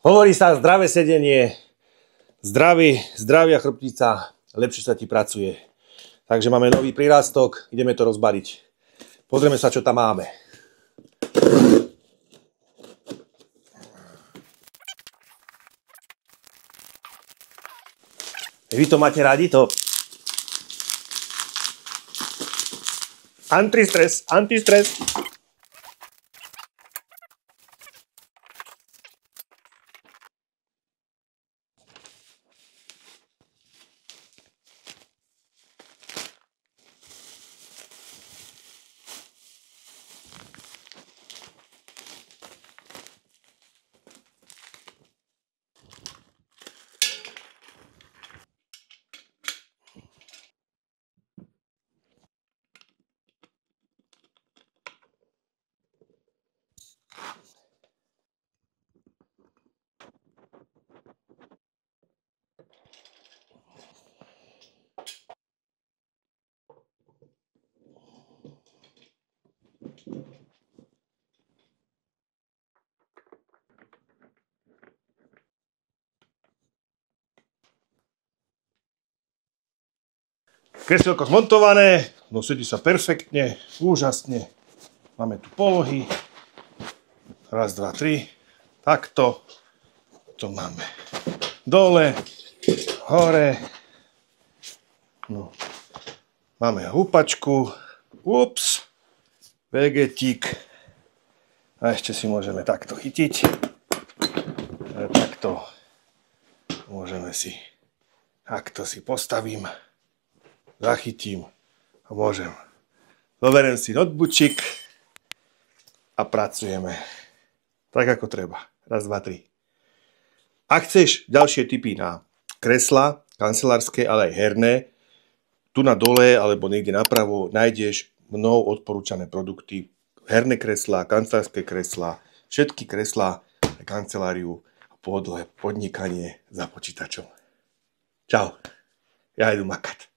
Hovorí sa zdravé sedenie, zdravia chrbtica, lepšie sa ti pracuje. Takže máme nový prírastok, ideme to rozbaliť. Pozrieme sa, čo tam máme. Vy to máte radi, to? Antistres. Kresielko zmontované, no sedí sa perfektne, úžasne. Máme tu polohy. Raz, dva, tri. Takto. To máme dole, hore. No. Máme húpačku. Ups. Vegetík. A ešte si môžeme takto chytiť. Takto. Môžeme si. Takto si postavím. Zachytím a môžem. Zoberiem si noteboočik a pracujeme. Tak ako treba. Raz, dva, tri. Ak chceš ďalšie tipy na kreslá, kancelárske, ale aj herné, tu na dole alebo niekde napravo nájdeš mnou odporúčané produkty. Herné kreslá, kancelárske kreslá, všetky kreslá, kanceláriu a podnikanie za počítačom. Čau. Ja idú makať.